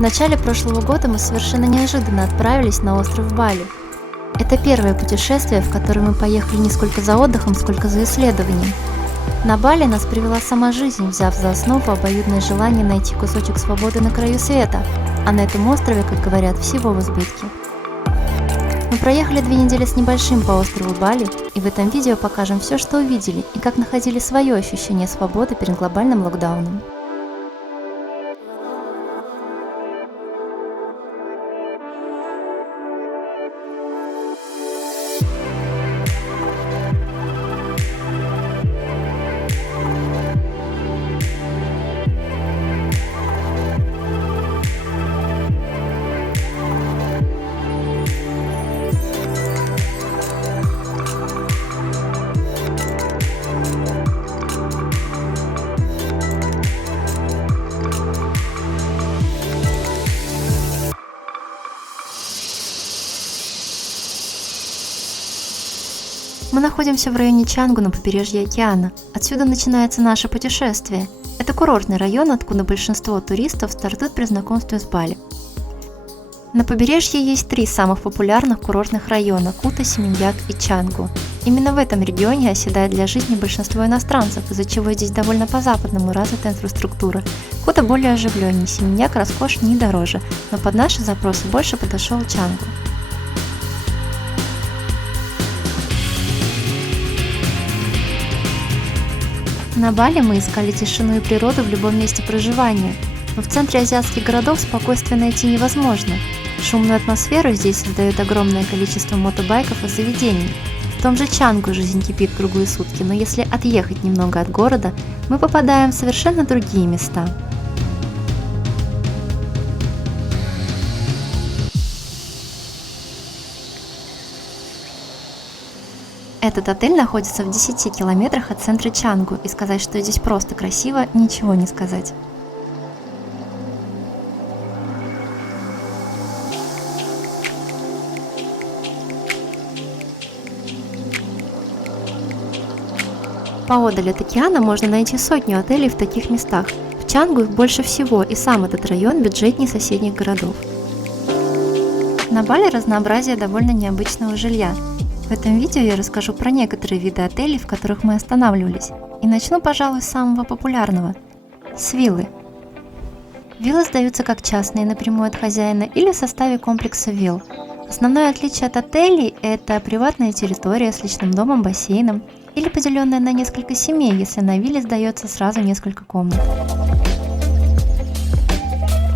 В начале прошлого года мы совершенно неожиданно отправились на остров Бали. Это первое путешествие, в которое мы поехали не сколько за отдыхом, сколько за исследованием. На Бали нас привела сама жизнь, взяв за основу обоюдное желание найти кусочек свободы на краю света, а на этом острове, как говорят, всего в избытке. Мы проехали 2 недели с небольшим по острову Бали, и в этом видео покажем все, что увидели, и как находили свое ощущение свободы перед глобальным локдауном. Мы находимся в районе Чангу на побережье океана. Отсюда начинается наше путешествие. Это курортный район, откуда большинство туристов стартуют при знакомстве с Бали. На побережье есть 3 самых популярных курортных района – Кута, Семеньяк и Чангу. Именно в этом регионе оседает для жизни большинство иностранцев, из-за чего здесь довольно по-западному развита инфраструктура. Кута более оживленнее, Семеньяк роскошнее и дороже, но под наши запросы больше подошел Чангу. На Бали мы искали тишину и природу в любом месте проживания, но в центре азиатских городов спокойствие найти невозможно. Шумную атмосферу здесь создает огромное количество мотобайков и заведений. В том же Чангу жизнь кипит круглые сутки, но если отъехать немного от города, мы попадаем в совершенно другие места. Этот отель находится в 10 километрах от центра Чангу, и сказать, что здесь просто красиво, ничего не сказать. Поодаль от океана можно найти сотню отелей в таких местах. В Чангу их больше всего, и сам этот район бюджетнее соседних городов. На Бали разнообразие довольно необычного жилья. В этом видео я расскажу про некоторые виды отелей, в которых мы останавливались. И начну, пожалуй, с самого популярного – с виллы. Виллы сдаются как частные напрямую от хозяина или в составе комплекса вилл. Основное отличие от отелей – это приватная территория с личным домом, бассейном или поделенная на несколько семей, если на вилле сдается сразу несколько комнат.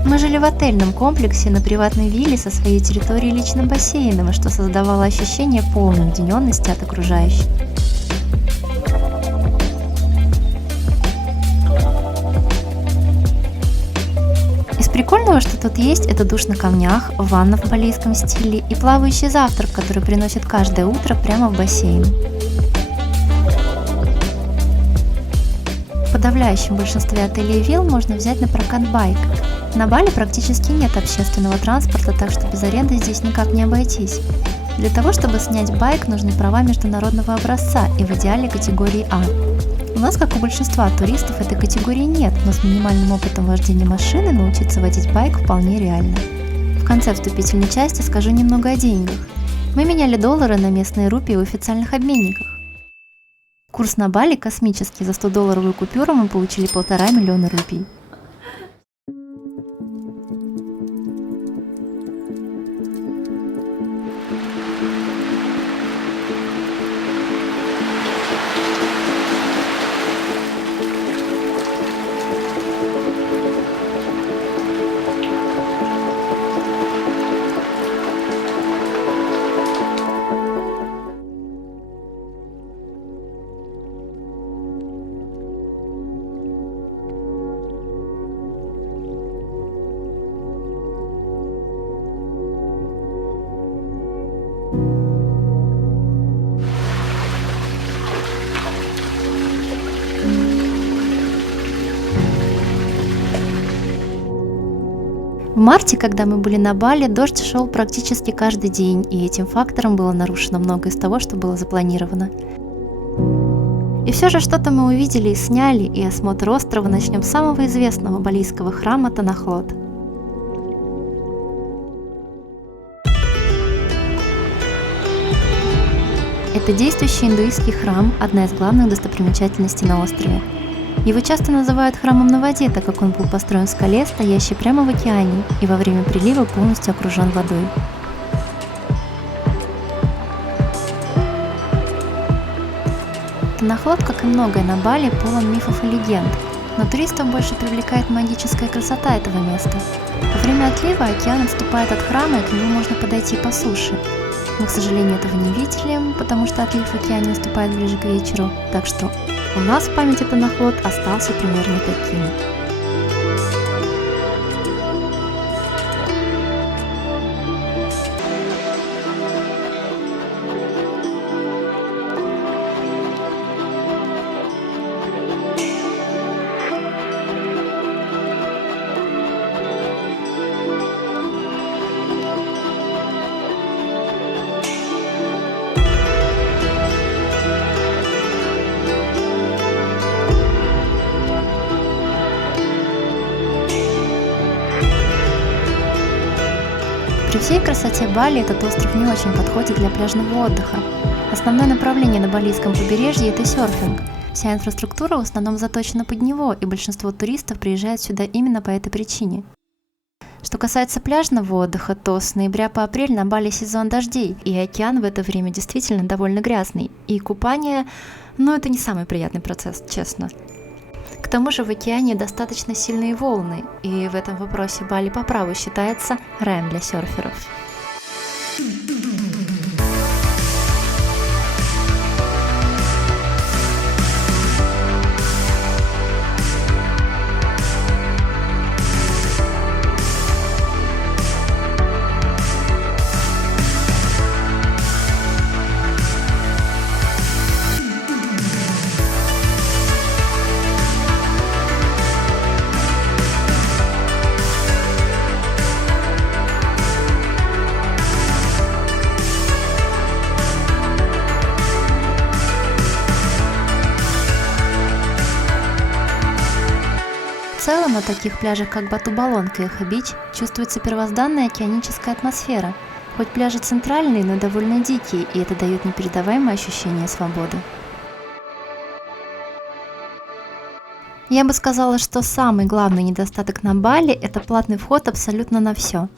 Мы жили в отельном комплексе на приватной вилле со своей территорией и личным бассейном, что создавало ощущение полной уединенности от окружающих. Из прикольного, что тут есть, это душ на камнях, ванна в балийском стиле и плавающий завтрак, который приносит каждое утро прямо в бассейн. В подавляющем большинстве отелей и вилл можно взять на прокат байк. На Бали практически нет общественного транспорта, так что без аренды здесь никак не обойтись. Для того, чтобы снять байк, нужны права международного образца и в идеале категории А. У нас, как у большинства туристов, этой категории нет, но с минимальным опытом вождения машины научиться водить байк вполне реально. В конце вступительной части скажу немного о деньгах. Мы меняли доллары на местные рупии в официальных обменниках. Курс на Бали космический, за 100-долларовую купюру мы получили 1,5 миллиона рупий. В марте, когда мы были на Бали, дождь шел практически каждый день, и этим фактором было нарушено многое из того, что было запланировано. И все же что-то мы увидели и сняли, и осмотр острова начнем с самого известного балийского храма Танахлот. Это действующий индуистский храм, одна из главных достопримечательностей на острове. Его часто называют храмом на воде, так как он был построен в скале, стоящей прямо в океане, и во время прилива полностью окружен водой. Танахлот, как и многое на Бали, полон мифов и легенд, но туристов больше привлекает магическая красота этого места. Во время отлива океан отступает от храма, и к нему можно подойти по суше. Мы, к сожалению, этого не видели, потому что отлив в океане наступает ближе к вечеру, так что у нас в памяти Танахлот остался примерно таким. При всей красоте Бали этот остров не очень подходит для пляжного отдыха. Основное направление на балийском побережье – это серфинг. Вся инфраструктура в основном заточена под него, и большинство туристов приезжают сюда именно по этой причине. Что касается пляжного отдыха, то с ноября по апрель на Бали сезон дождей, и океан в это время действительно довольно грязный. И купание, это не самый приятный процесс, честно. К тому же в океане достаточно сильные волны, и в этом вопросе Бали по праву считается раем для серферов. В целом на таких пляжах, как Бату-Балонг и Эхо-Бич, чувствуется первозданная океаническая атмосфера. Хоть пляжи центральные, но довольно дикие, и это дает непередаваемое ощущение свободы. Я бы сказала, что самый главный недостаток на Бали – это платный вход абсолютно на все.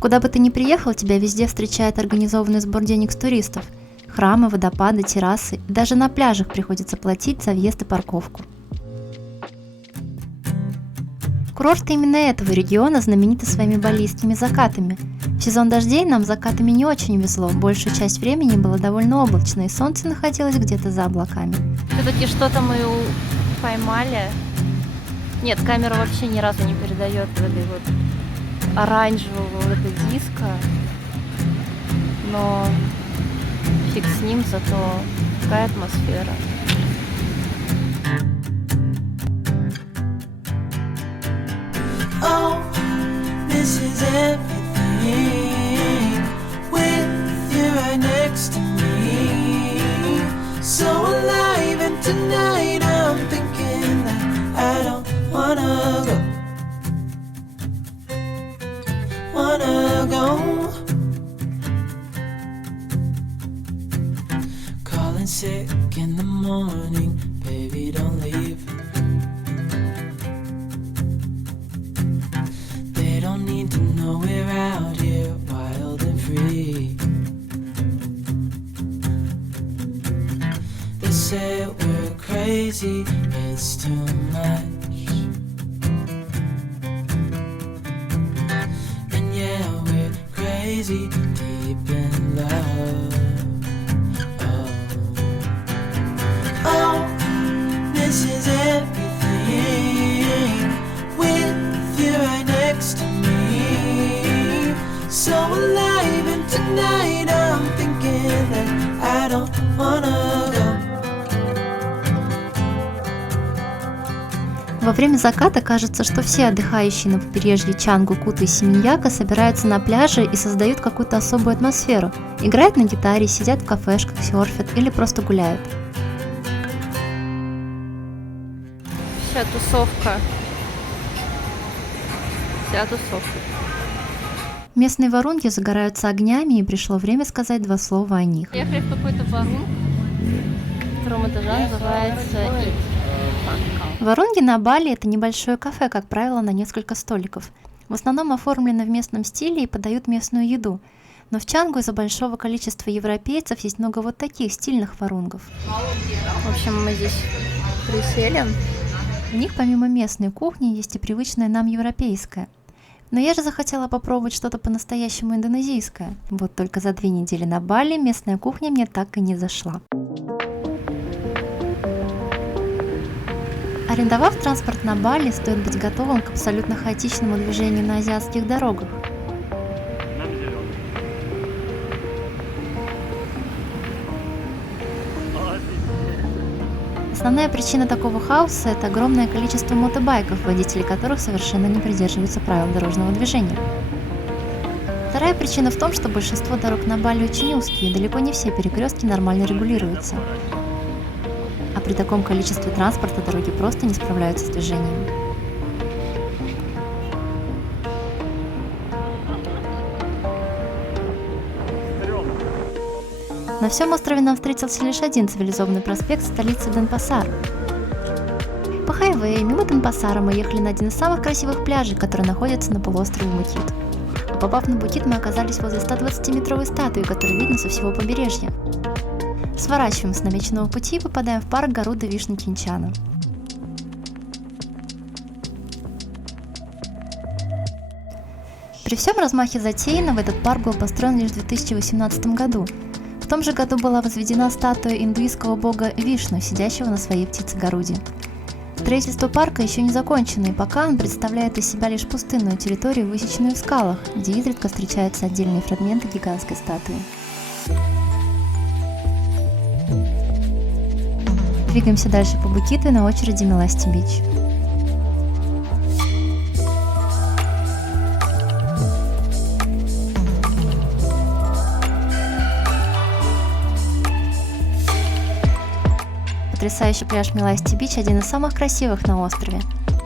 Куда бы ты ни приехал, тебя везде встречает организованный сбор денег с туристов. Храмы, водопады, террасы, и даже на пляжах приходится платить за въезд и парковку. Курорты именно этого региона знамениты своими балийскими закатами. В сезон дождей нам закатами не очень везло, большую часть времени было довольно облачно, и солнце находилось где-то за облаками. Все-таки что-то мы поймали. Нет, камера вообще ни разу не передает этой оранжевого диска, но фиг с ним, зато какая атмосфера. Oh, this is everything with you right next to me. So alive, and tonight I'm thinking that I don't wanna go. Calling sick in the morning, baby, don't leave. Need to know we're out here wild and free. They say we're crazy, it's too much. And yeah, we're crazy, deep in love. Oh, this is everything with you right next to me. So alive, and tonight I'm thinking that I don't wanna go. Во время заката кажется, что все отдыхающие на побережье Чангу, Кута и Семеньяка собираются на пляже и создают какую-то особую атмосферу. Играют на гитаре, сидят в кафешках, серфят или просто гуляют. Вся тусовка. Местные варунги загораются огнями, и пришло время сказать два слова о них. Приехали в какой-то варунг, на втором этаже называется Ит. Варунги на Бали – это небольшое кафе, как правило, на несколько столиков. В основном оформлено в местном стиле и подают местную еду. Но в Чангу из-за большого количества европейцев есть много вот таких стильных варунгов. В общем, мы здесь присели. У них помимо местной кухни есть и привычная нам европейская. Но я же захотела попробовать что-то по-настоящему индонезийское. Вот только за 2 недели на Бали местная кухня мне так и не зашла. Арендовав транспорт на Бали, стоит быть готовым к абсолютно хаотичному движению на азиатских дорогах. Основная причина такого хаоса – это огромное количество мотобайков, водители которых совершенно не придерживаются правил дорожного движения. Вторая причина в том, что большинство дорог на Бали очень узкие, и далеко не все перекрестки нормально регулируются. А при таком количестве транспорта дороги просто не справляются с движением. На всем острове нам встретился лишь один цивилизованный проспект столицы Денпасар. По хайвею мимо Денпасара мы ехали на один из самых красивых пляжей, который находится на полуострове Букит. А попав на Букит, мы оказались возле 120-метровой статуи, которая видна со всего побережья. Сворачиваем с намеченного пути и попадаем в парк Гаруда Вишну Кинчана. При всем размахе затеянного этот парк был построен лишь в 2018 году. В том же году была возведена статуя индуистского бога Вишну, сидящего на своей птице Гаруде. Строительство парка еще не закончено, и пока он представляет из себя лишь пустынную территорию, высеченную в скалах, где изредка встречаются отдельные фрагменты гигантской статуи. Двигаемся дальше по Букиту, и на очереди Меласти-Бич. Потрясающий пляж Меласти-Бич – один из самых красивых на острове.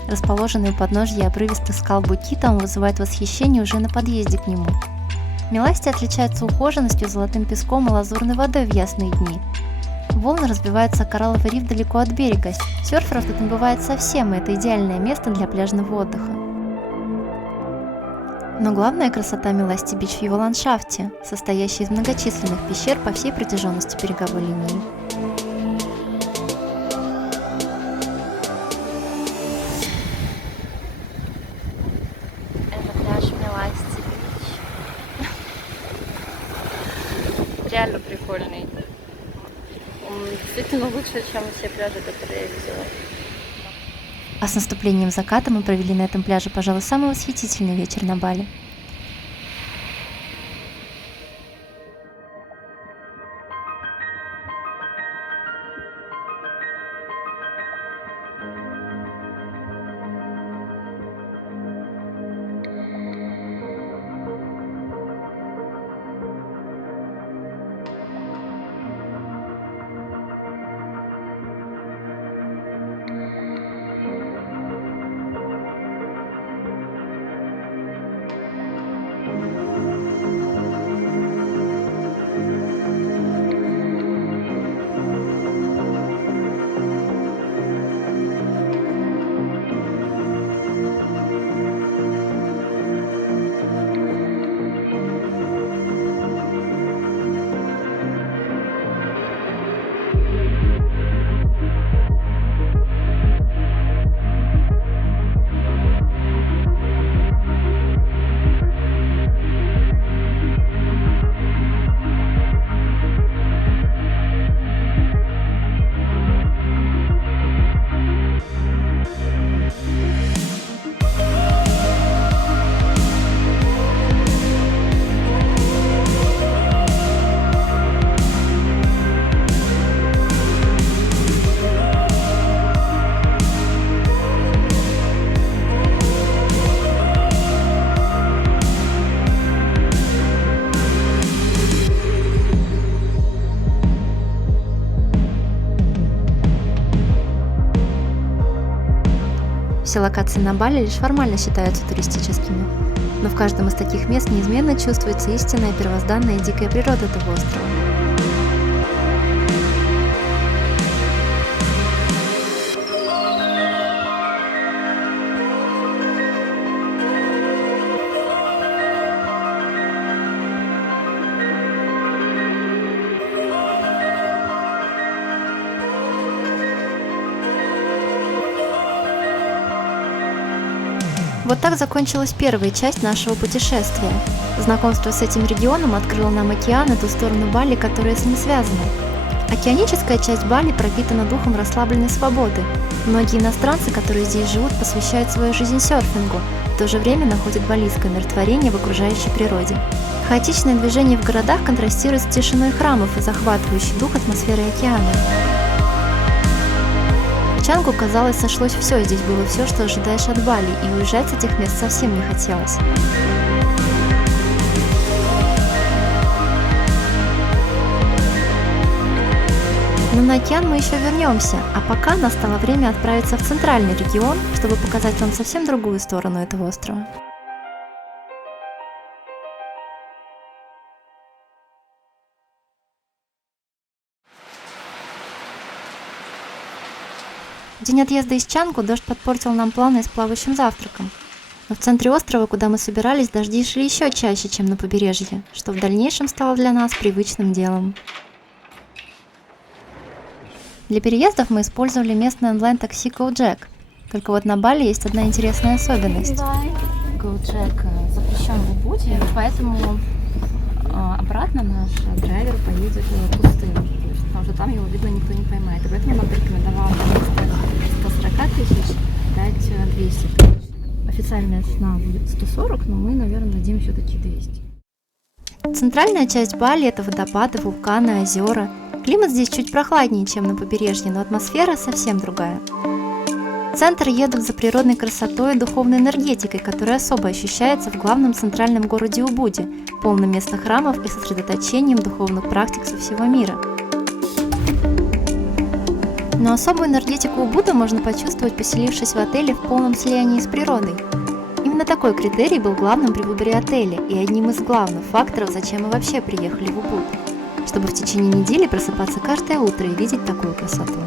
Расположенный у подножья обрывистых скал Букита, он вызывает восхищение уже на подъезде к нему. Меласти отличается ухоженностью, золотым песком и лазурной водой в ясные дни. Волны разбиваются о коралловый риф далеко от берега. Серферов тут не бывает совсем, и это идеальное место для пляжного отдыха. Но главная красота Меласти-Бич в его ландшафте, состоящей из многочисленных пещер по всей протяженности береговой линии. Это пляж Меласти-Бич. Реально прикольный. Он действительно лучше, чем все пляжи, которые я видела. А с наступлением заката мы провели на этом пляже, пожалуй, самый восхитительный вечер на Бали. Все локации на Бали лишь формально считаются туристическими. Но в каждом из таких мест неизменно чувствуется истинная первозданная дикая природа этого острова. Вот так закончилась первая часть нашего путешествия. Знакомство с этим регионом открыло нам океан и ту сторону Бали, которая с ним связана. Океаническая часть Бали пропитана духом расслабленной свободы. Многие иностранцы, которые здесь живут, посвящают свою жизнь серфингу, в то же время находят балийское умиротворение в окружающей природе. Хаотичное движение в городах контрастирует с тишиной храмов и захватывающей дух атмосферой океана. В Чангу, казалось, сошлось все, здесь было все, что ожидаешь от Бали, и уезжать с этих мест совсем не хотелось. Но на океан мы еще вернемся, а пока настало время отправиться в центральный регион, чтобы показать вам совсем другую сторону этого острова. В день отъезда из Чангу дождь подпортил нам планы с плавающим завтраком. Но в центре острова, куда мы собирались, дожди шли еще чаще, чем на побережье, что в дальнейшем стало для нас привычным делом. Для переездов мы использовали местное онлайн-такси GoJack. Только вот на Бали есть одна интересная особенность. GoJack запрещен в Убуде, поэтому обратно наш драйвер поедет пустым, потому что там его, видно, никто не поймает. И поэтому нам порекомендовал вместо 140 тысяч дать 200 тысяч. Официальная цена будет 140, но мы, наверное, дадим все-таки 200. Центральная часть Бали – это водопады, вулканы, озера. Климат здесь чуть прохладнее, чем на побережье, но атмосфера совсем другая. В центр едут за природной красотой и духовной энергетикой, которая особо ощущается в главном центральном городе Убуде, полном местных храмов и сосредоточением духовных практик со всего мира. Но особую энергетику Убуда можно почувствовать, поселившись в отеле в полном слиянии с природой. Именно такой критерий был главным при выборе отеля и одним из главных факторов, зачем мы вообще приехали в Убуд, чтобы в течение недели просыпаться каждое утро и видеть такую красоту.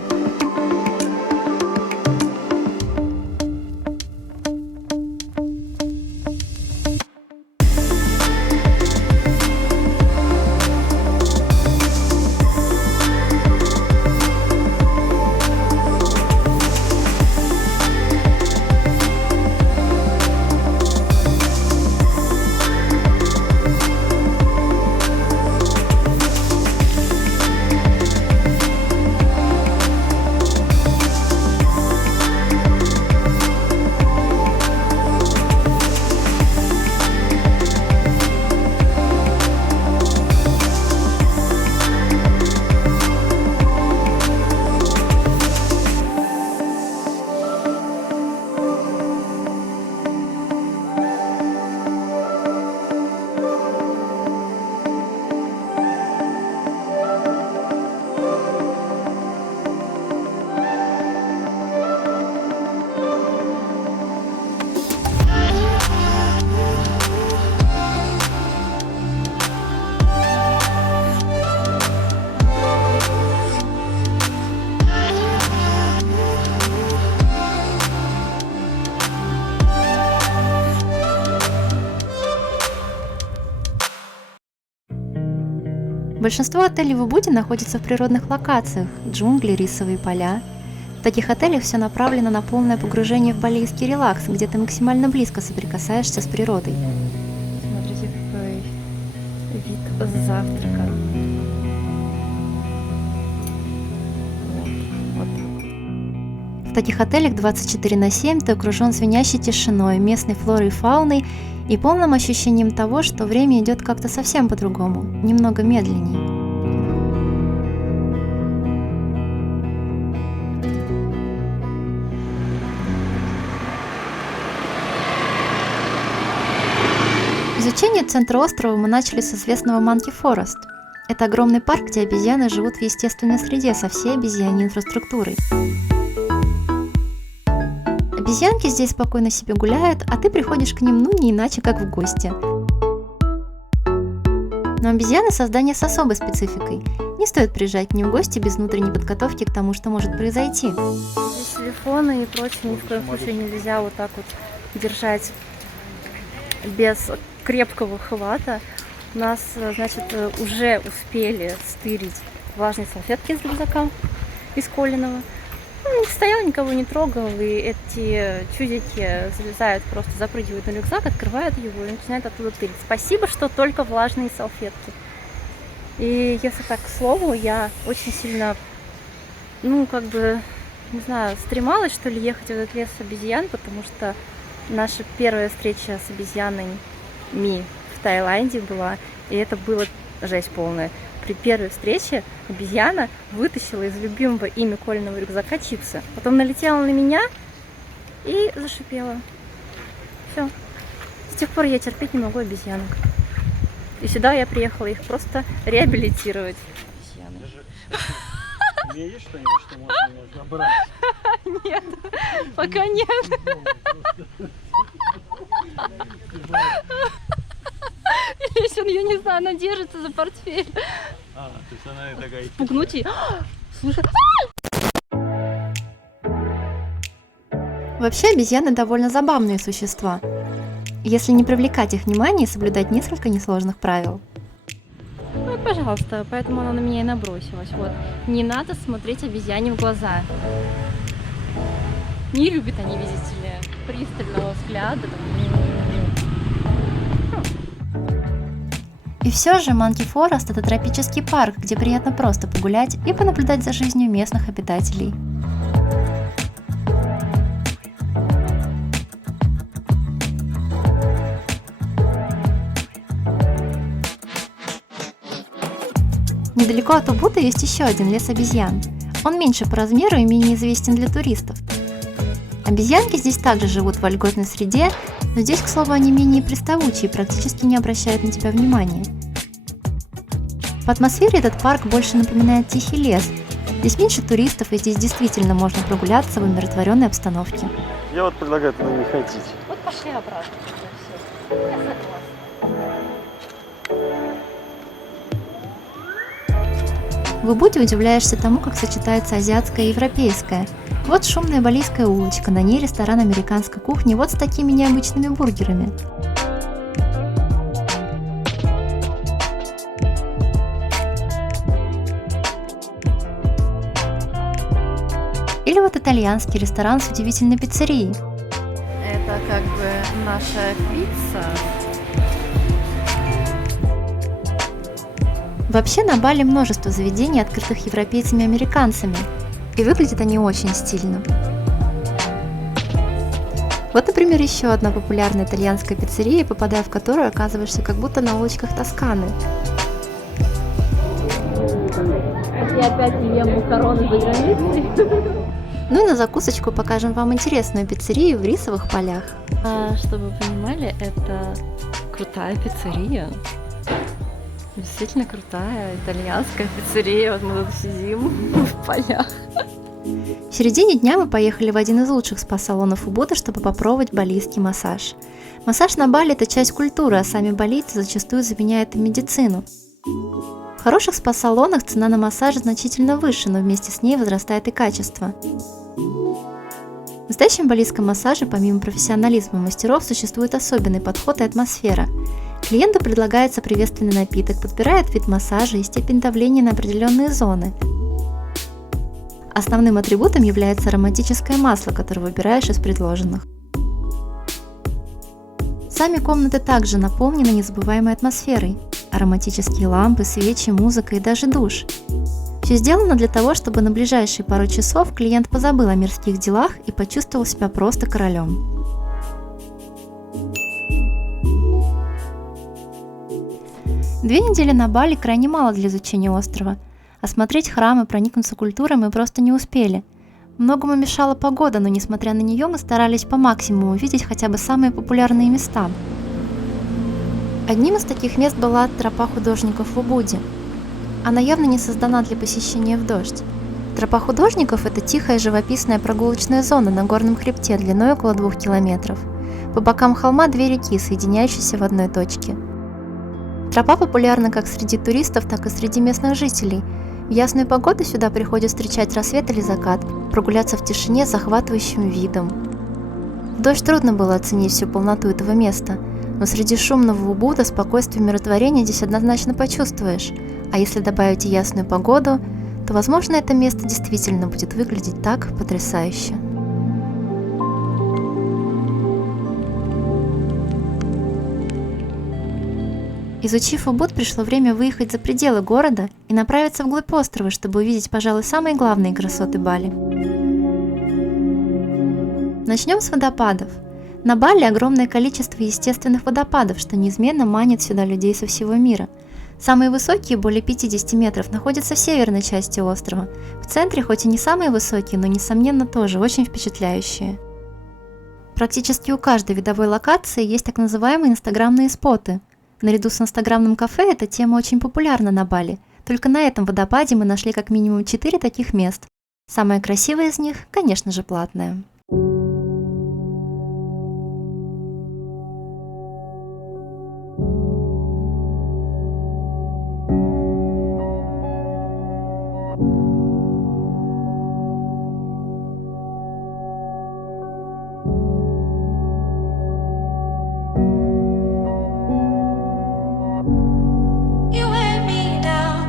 Большинство отелей в Убуде находятся в природных локациях – джунгли, рисовые поля. В таких отелях все направлено на полное погружение в балийский релакс, где ты максимально близко соприкасаешься с природой. Смотрите, какой вид с завтрака. В таких отелях 24/7 ты окружен звенящей тишиной, местной флорой и фауной и полным ощущением того, что время идет как-то совсем по-другому, немного медленнее. Изучение центра острова мы начали с известного Monkey Forest. Это огромный парк, где обезьяны живут в естественной среде со всей обезьяньей инфраструктурой. Обезьянки здесь спокойно себе гуляют, а ты приходишь к ним не иначе, как в гости. Но обезьяны – создания с особой спецификой. Не стоит приезжать к ним в гости без внутренней подготовки к тому, что может произойти. Здесь телефоны и прочее ни в коем случае нельзя вот так вот держать без крепкого хвата. У нас, значит, уже успели стырить влажные салфетки из рюкзака, из Колиного. Он стоял, никого не трогал, и эти чудики залезают, просто запрыгивают на рюкзак, открывают его и начинают оттуда тырить. Спасибо, что только влажные салфетки. И если так, к слову, я очень сильно, не знаю, стремалась, что ли, ехать в этот лес обезьян, потому что наша первая встреча с обезьяной Ми в Таиланде была, и это было жесть полная. При первой встрече обезьяна вытащила из любимого ими Колиного рюкзака чипсы. Потом налетела на меня и зашипела. Все. С тех пор я терпеть не могу обезьянок. И сюда я приехала их просто реабилитировать. У меня есть что-нибудь, что можно меня забрать? Нет, пока нет. Если он, я не знаю, она держится за портфель. То есть она и такая... Пугнуть и... Слушай... Вообще обезьяны довольно забавные существа, если не привлекать их внимание и соблюдать несколько несложных правил. Вот, пожалуйста, поэтому она на меня и набросилась. Вот. Не надо смотреть обезьяне в глаза. Не любят они, видите ли, пристального взгляда. И все же Monkey Forest – это тропический парк, где приятно просто погулять и понаблюдать за жизнью местных обитателей. Недалеко от Убуда есть еще один лес обезьян. Он меньше по размеру и менее известен для туристов. Обезьянки здесь также живут в вольготной среде, но здесь, к слову, они менее приставучие и практически не обращают на тебя внимания. По атмосфере этот парк больше напоминает тихий лес. Здесь меньше туристов, и здесь действительно можно прогуляться в умиротворенной обстановке. Я вот предлагаю туда не ходить. Вот пошли обратно. Я согласна. В Убуде удивляешься тому, как сочетается азиатское и европейское. Вот шумная балийская улочка, на ней ресторан американской кухни, вот с такими необычными бургерами. Или вот итальянский ресторан с удивительной пиццерией. Это как бы наша пицца. Вообще на Бали множество заведений, открытых европейцами и американцами, и выглядят они очень стильно. Вот, например, еще одна популярная итальянская пиццерия, попадая в которую оказываешься как будто на улочках Тосканы. Я опять ем макароны за границей. Ну и на закусочку покажем вам интересную пиццерию в рисовых полях. Чтобы вы понимали, это крутая пиццерия. Действительно крутая итальянская пиццерия. Вот мы тут сидим в полях. В середине дня мы поехали в один из лучших спа-салонов Убуда, чтобы попробовать балийский массаж. Массаж на Бали – это часть культуры, а сами балийцы зачастую заменяют им медицину. В хороших спа-салонах цена на массаж значительно выше, но вместе с ней возрастает и качество. В настоящем балийском массаже, помимо профессионализма мастеров, существует особенный подход и атмосфера. Клиенту предлагается приветственный напиток, подбирает вид массажа и степень давления на определенные зоны. Основным атрибутом является ароматическое масло, которое выбираешь из предложенных. Сами комнаты также наполнены незабываемой атмосферой. Ароматические лампы, свечи, музыка и даже душ. Все сделано для того, чтобы на ближайшие пару часов клиент позабыл о мирских делах и почувствовал себя просто королем. Две недели на Бали крайне мало для изучения острова. Осмотреть храмы, проникнуться культурой мы просто не успели. Многому мешала погода, но несмотря на нее мы старались по максимуму увидеть хотя бы самые популярные места. Одним из таких мест была тропа художников в Убуде. Она явно не создана для посещения в дождь. Тропа художников – это тихая живописная прогулочная зона на горном хребте длиной около 2 километров. По бокам холма 2 реки, соединяющиеся в одной точке. Тропа популярна как среди туристов, так и среди местных жителей. В ясную погоду сюда приходят встречать рассвет или закат, прогуляться в тишине с захватывающим видом. В дождь трудно было оценить всю полноту этого места, но среди шумного Убуда спокойствие и умиротворение здесь однозначно почувствуешь. А если добавить и ясную погоду, то, возможно, это место действительно будет выглядеть так потрясающе. Изучив Убуд, пришло время выехать за пределы города и направиться вглубь острова, чтобы увидеть, пожалуй, самые главные красоты Бали. Начнем с водопадов. На Бали огромное количество естественных водопадов, что неизменно манит сюда людей со всего мира. Самые высокие, более 50 метров, находятся в северной части острова. В центре, хоть и не самые высокие, но, несомненно, тоже очень впечатляющие. Практически у каждой видовой локации есть так называемые инстаграмные споты. Наряду с инстаграмным кафе эта тема очень популярна на Бали. Только на этом водопаде мы нашли как минимум 4 таких мест. Самое красивое из них, конечно же, платное. You wear me down.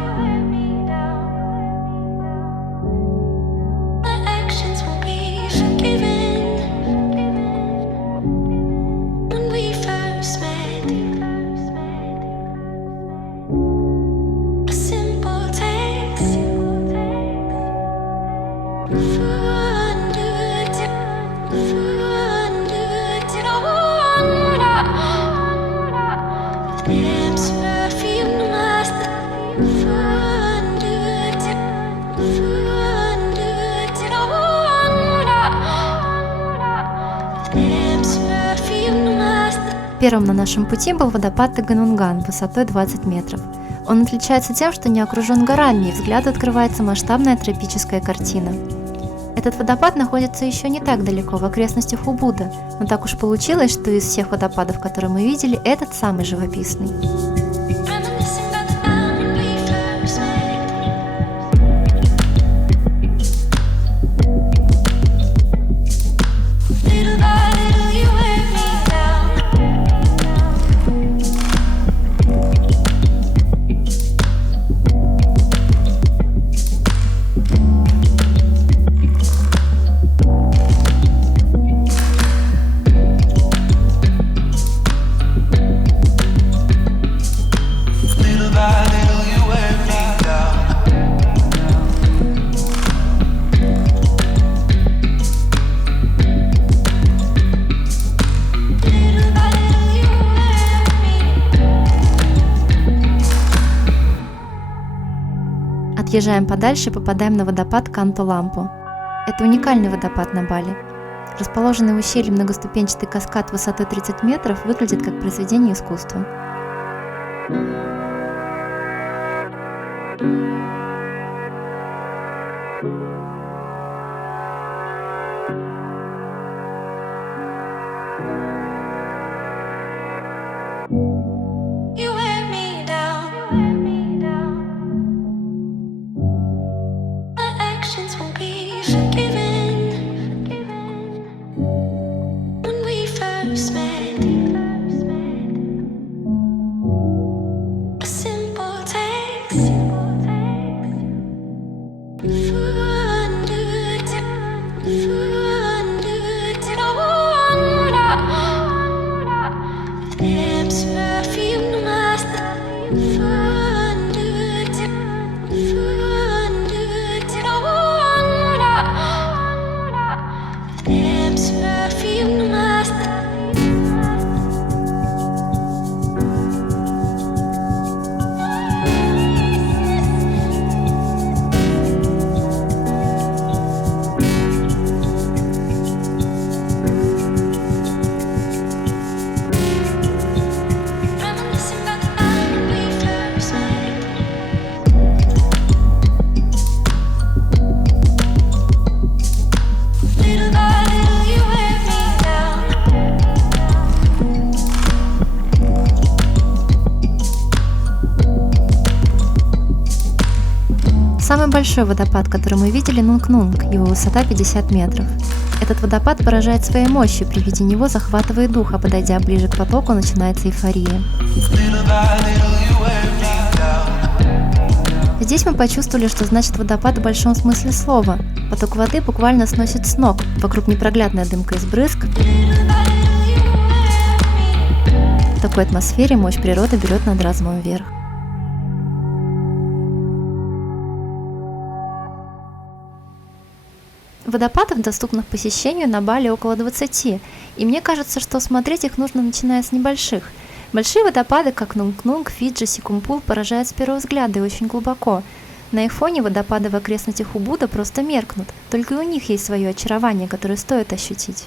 My actions won't be forgiven. When we first met, a simple text. Lips perfume last. Lips perfume last. Первым на нашем пути был водопад Таганунган высотой 20 метров. Он отличается тем, что не окружен горами, и взгляду открывается масштабная тропическая картина. Этот водопад находится еще не так далеко, в окрестностях Убуда, но так уж получилось, что из всех водопадов, которые мы видели, этот самый живописный. Reminiscing about the time when we first met. Little by little you wear me down. Little by little, you wear me down. Little by little you wear me. Отъезжаем подальше и попадаем на водопад Канто-Лампу. Это уникальный водопад на Бали. Расположенный в ущелье многоступенчатый каскад высотой 30 метров выглядит как произведение искусства. You wear me down. My actions won't be forgiven. When we first met, a simple text. Lips perfume last. Lips perfume last. большой водопад, который мы видели, Нунг-Нунг, его высота 50 метров. Этот водопад поражает своей мощью, при виде него захватывает дух, а подойдя ближе к потоку, начинается эйфория. Здесь мы почувствовали, что значит водопад в большом смысле слова. Поток воды буквально сносит с ног, вокруг непроглядная дымка из брызг. В такой атмосфере мощь природы берет над разумом верх. Водопадов, доступных к посещению, на Бали около 20, и мне кажется, что смотреть их нужно начиная с небольших. Большие водопады, как Нунг-Нунг, Фиджи, Сикумпул, поражают с первого взгляда и очень глубоко. На их фоне водопады в окрестностях Убуда просто меркнут, только и у них есть свое очарование, которое стоит ощутить.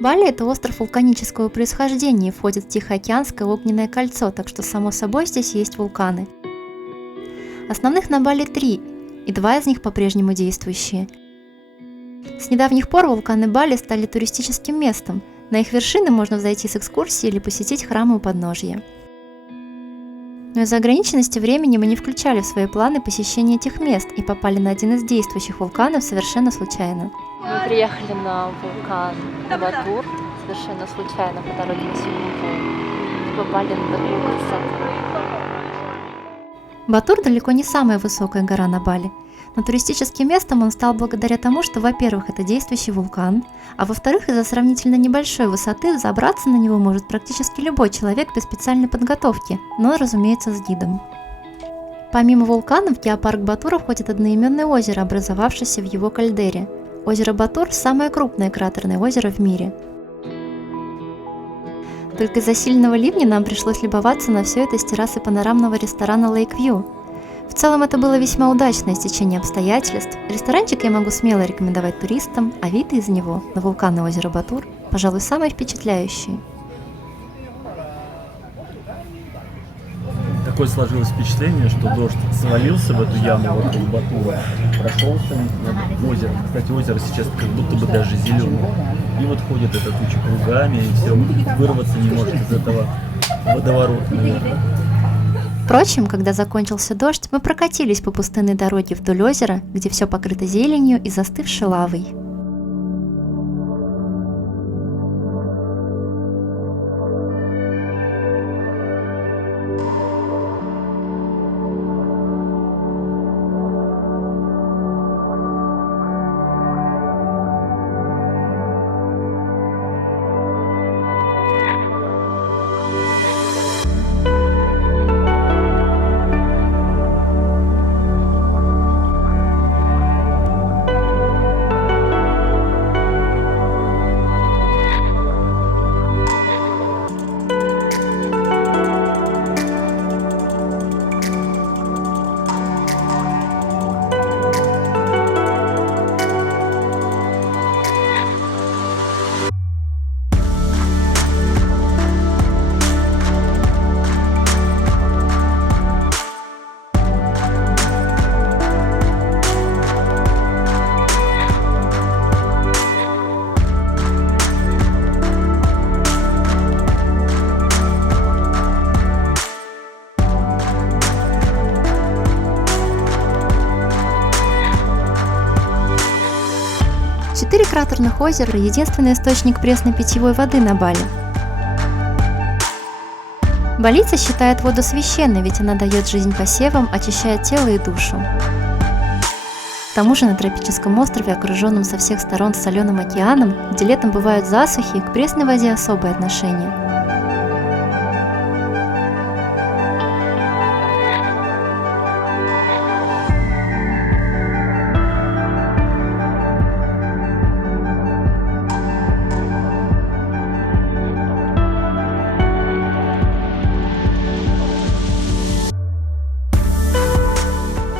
Бали – это остров вулканического происхождения и входит в Тихоокеанское огненное кольцо, так что, само собой, здесь есть вулканы. Основных на Бали 3, и 2 из них по-прежнему действующие. С недавних пор вулканы Бали стали туристическим местом. На их вершины можно взойти с экскурсией или посетить храмы у подножья. Но из-за ограниченности времени мы не включали в свои планы посещение этих мест и попали на один из действующих вулканов совершенно случайно. Мы приехали на вулкан Батур совершенно случайно по дороге на Сикумпул. Попали на такую красоту. Батур далеко не самая высокая гора на Бали. Но туристическим местом он стал благодаря тому, что, во-первых, это действующий вулкан, а во-вторых, из-за сравнительно небольшой высоты забраться на него может практически любой человек без специальной подготовки, но, разумеется, с гидом. Помимо вулкана, в геопарк Батура входит одноименное озеро, образовавшееся в его кальдере. Озеро Батур – самое крупное кратерное озеро в мире. Только из-за сильного ливня нам пришлось любоваться на все это с террасы панорамного ресторана Lake View. В целом это было весьма удачное стечение обстоятельств. Ресторанчик я могу смело рекомендовать туристам, а вид из него на вулканное озеро Батур, пожалуй, самый впечатляющий. Такое сложилось впечатление, что дождь свалился в эту яму вокруг Батура, прошелся над озером. Кстати, озеро сейчас как будто бы даже зеленое. И вот ходит эта туча кругами, и все, вырваться не может из этого водоворота, наверное. Впрочем, когда закончился дождь, мы прокатились по пустынной дороге вдоль озера, где все покрыто зеленью и застывшей лавой. Четыре кратерных озера – единственный источник пресной питьевой воды на Бали. Балийцы считают воду священной, ведь она дает жизнь посевам, очищает тело и душу. К тому же на тропическом острове, окруженном со всех сторон соленым океаном, где летом бывают засухи, к пресной воде особое отношение.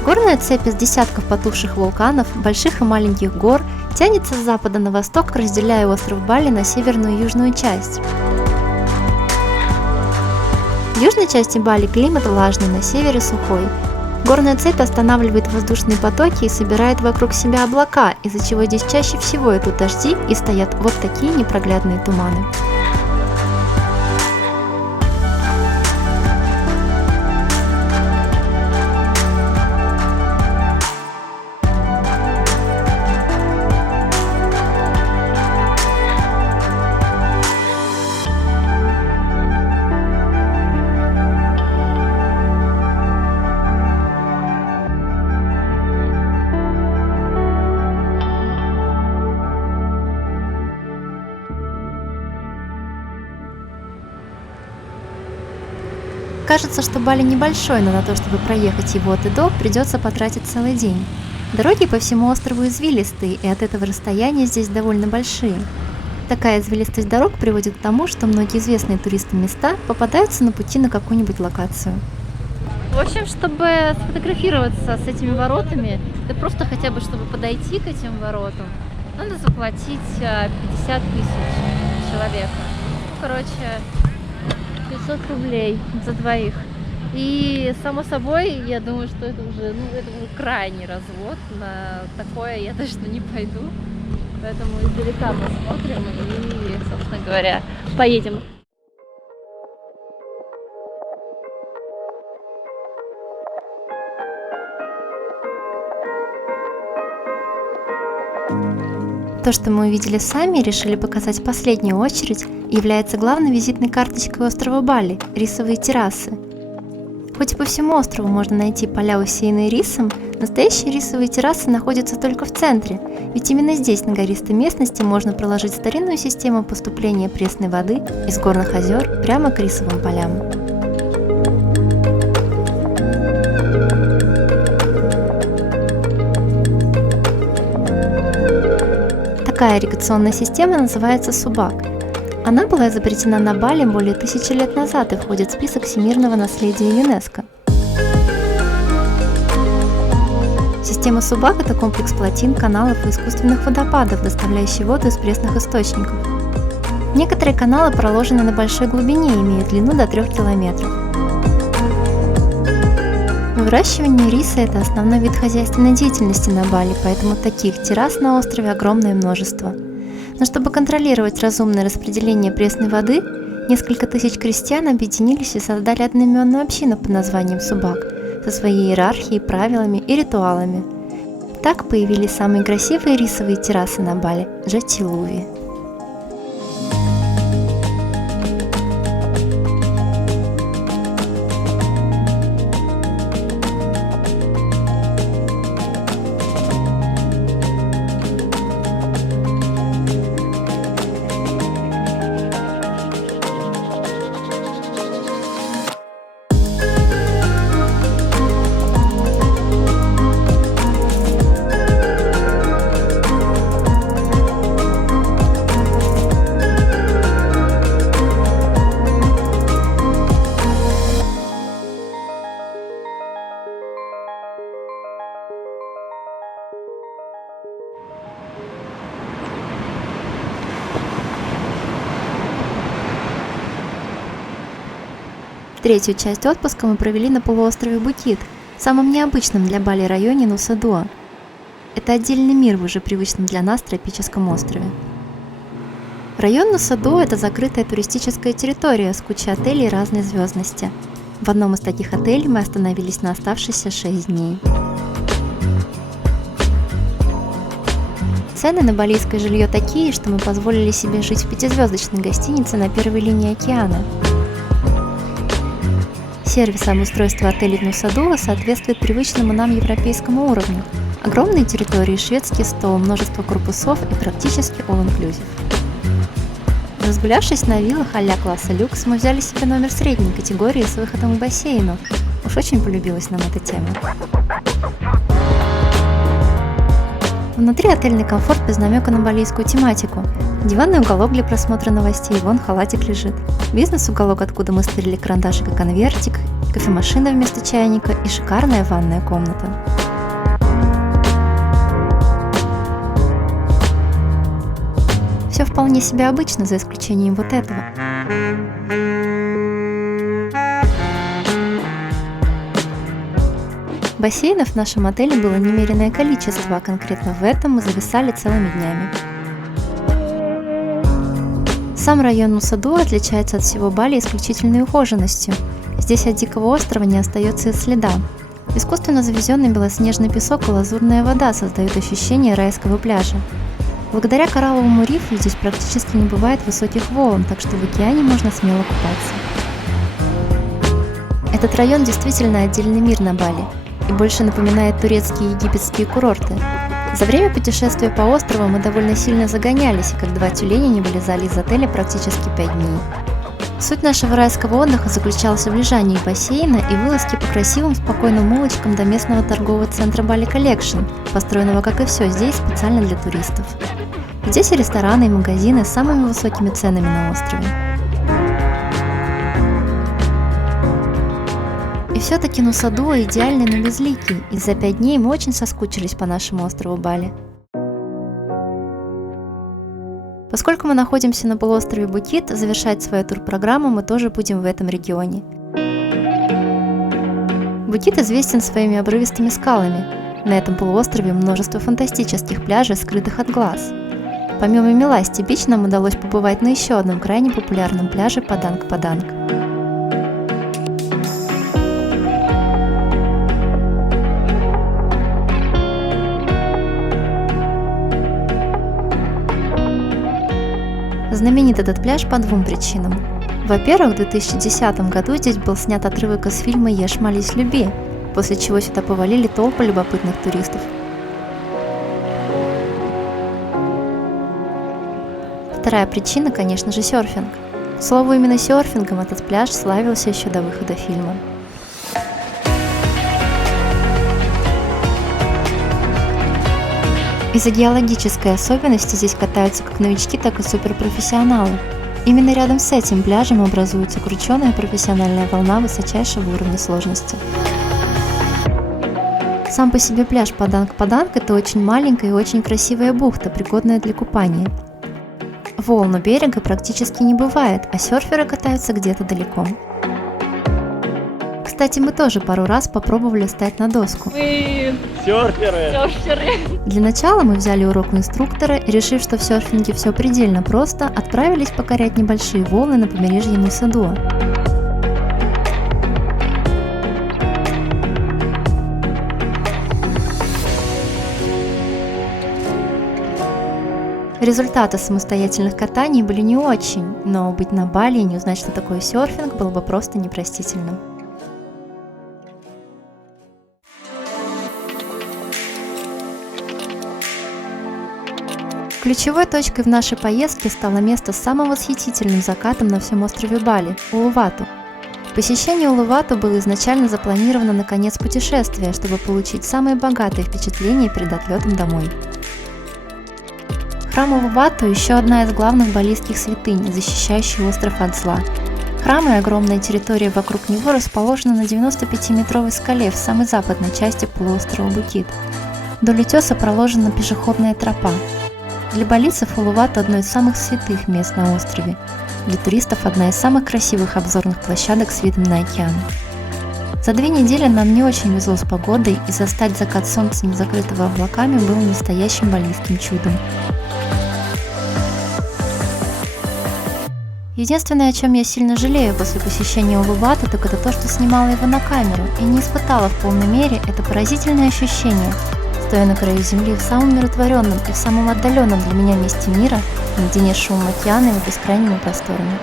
Горная цепь из десятков потухших вулканов, больших и маленьких гор, тянется с запада на восток, разделяя остров Бали на северную и южную часть. В южной части Бали климат влажный, на севере сухой. Горная цепь останавливает воздушные потоки и собирает вокруг себя облака, из-за чего здесь чаще всего идут дожди и стоят вот такие непроглядные туманы. Кажется, что Бали небольшой, но на то, чтобы проехать его от и до, придется потратить целый день. Дороги по всему острову извилистые, и от этого расстояния здесь довольно большие. Такая извилистость дорог приводит к тому, что многие известные туристам места попадаются на пути на какую-нибудь локацию. В общем, чтобы сфотографироваться с этими воротами, да просто хотя бы, чтобы подойти к этим воротам, надо заплатить 50 тысяч человека. Короче, 500 рублей за двоих. И, само собой, я думаю, что это уже крайний развод. На такое я точно не пойду. Поэтому издалека посмотрим и, собственно говоря, поедем. То, что мы увидели сами и решили показать в последнюю очередь, является главной визитной карточкой острова Бали – рисовые террасы. Хоть и по всему острову можно найти поля, усеянные рисом, настоящие рисовые террасы находятся только в центре, ведь именно здесь, на гористой местности, можно проложить старинную систему поступления пресной воды из горных озер прямо к рисовым полям. Такая ирригационная система называется Субак. Она была изобретена на Бали более 1000 лет назад и входит в список всемирного наследия ЮНЕСКО. Система Субак – это комплекс плотин, каналов и искусственных водопадов, доставляющий воду из пресных источников. Некоторые каналы проложены на большой глубине и имеют длину до 3 километров. Выращивание риса – это основной вид хозяйственной деятельности на Бали, поэтому таких террас на острове огромное множество. Но чтобы контролировать разумное распределение пресной воды, несколько тысяч крестьян объединились и создали одноименную общину под названием Субак со своей иерархией, правилами и ритуалами. Так появились самые красивые рисовые террасы на Бали – Джатилуви. Третью часть отпуска мы провели на полуострове Букит, самом необычном для Бали районе Нуса-Дуа. Это отдельный мир в уже привычном для нас тропическом острове. Район Нуса-Дуа – это закрытая туристическая территория с кучей отелей разной звездности. В одном из таких отелей мы остановились на оставшиеся 6 дней. Цены на балийское жилье такие, что мы позволили себе жить в 5-звездочной гостинице на первой линии океана. Сервис обустройства отелей в Нуса-Дуа соответствует привычному нам европейскому уровню. Огромные территории, шведский стол, множество корпусов и практически all-inclusive. Разгулявшись на виллах а-ля класса люкс, мы взяли себе номер средней категории с выходом к бассейну. Уж очень полюбилась нам эта тема. Внутри отельный комфорт без намека на балийскую тематику. Диванный уголок для просмотра новостей, вон халатик лежит. Бизнес-уголок, откуда мы стырили карандашик и конвертик, кофемашина вместо чайника и шикарная ванная комната. Все вполне себе обычно, за исключением вот этого. Бассейнов в нашем отеле было немереное количество, а конкретно в этом мы зависали целыми днями. Сам район Нуса-Дуа отличается от всего Бали исключительной ухоженностью. Здесь от дикого острова не остается и следа. Искусственно завезенный белоснежный песок и лазурная вода создают ощущение райского пляжа. Благодаря коралловому рифу здесь практически не бывает высоких волн, так что в океане можно смело купаться. Этот район действительно отдельный мир на Бали и больше напоминает турецкие и египетские курорты. За время путешествия по острову мы довольно сильно загонялись, и как 2 тюленя не вылезали из отеля практически 5 дней. Суть нашего райского отдыха заключалась в лежании у бассейна и вылазке по красивым спокойным улочкам до местного торгового центра Bali Collection, построенного, как и все здесь, специально для туристов. Здесь и рестораны, и магазины с самыми высокими ценами на острове. И все-таки Нуса Дуа идеальный, но безликий, и за 5 дней мы очень соскучились по нашему острову Бали. Поскольку мы находимся на полуострове Букит, завершать свою турпрограмму мы тоже будем в этом регионе. Букит известен своими обрывистыми скалами. На этом полуострове множество фантастических пляжей, скрытых от глаз. Помимо Меласти-Бич нам удалось побывать на еще одном крайне популярном пляже Паданг-Паданг. Знаменит этот пляж по 2 причинам. Во-первых, в 2010 году здесь был снят отрывок из фильма «Ешь, молись, люби», после чего сюда повалили толпы любопытных туристов. Вторая причина, конечно же, серфинг. К слову, именно серфингом этот пляж славился еще до выхода фильма. Из-за геологической особенности здесь катаются как новички, так и суперпрофессионалы. Именно рядом с этим пляжем образуется крученая профессиональная волна высочайшего уровня сложности. Сам по себе пляж Паданг-Паданг – это очень маленькая и очень красивая бухта, пригодная для купания. Волн у берега практически не бывает, а серферы катаются где-то далеко. Кстати, мы тоже пару раз попробовали встать на доску. Мы Серферы! Для начала мы взяли урок у инструктора и, решив, что в серфинге все предельно просто, отправились покорять небольшие волны на побережье Нуса Дуа. Результаты самостоятельных катаний были не очень, но быть на Бали и не узнать, что такое серфинг, было бы просто непростительным. Ключевой точкой в нашей поездке стало место с самым восхитительным закатом на всем острове Бали – Улувату. Посещение Улувату было изначально запланировано на конец путешествия, чтобы получить самые богатые впечатления перед отлетом домой. Храм Улувату – еще одна из главных балийских святынь, защищающая остров от зла. Храм и огромная территория вокруг него расположены на 95-метровой скале в самой западной части полуострова Букит. Вдоль утеса проложена пешеходная тропа. Для балийцев Улувату – одно из самых святых мест на острове. Для туристов – одна из самых красивых обзорных площадок с видом на океан. За 2 недели нам не очень везло с погодой, и застать закат солнца, не закрытого облаками, было настоящим балийским чудом. Единственное, о чем я сильно жалею после посещения Улувату, так это то, что снимала его на камеру и не испытала в полной мере это поразительное ощущение, стоя на краю земли в самом умиротворенном и в самом отдаленном для меня месте мира, наедине с шумом океана и бескрайними просторами.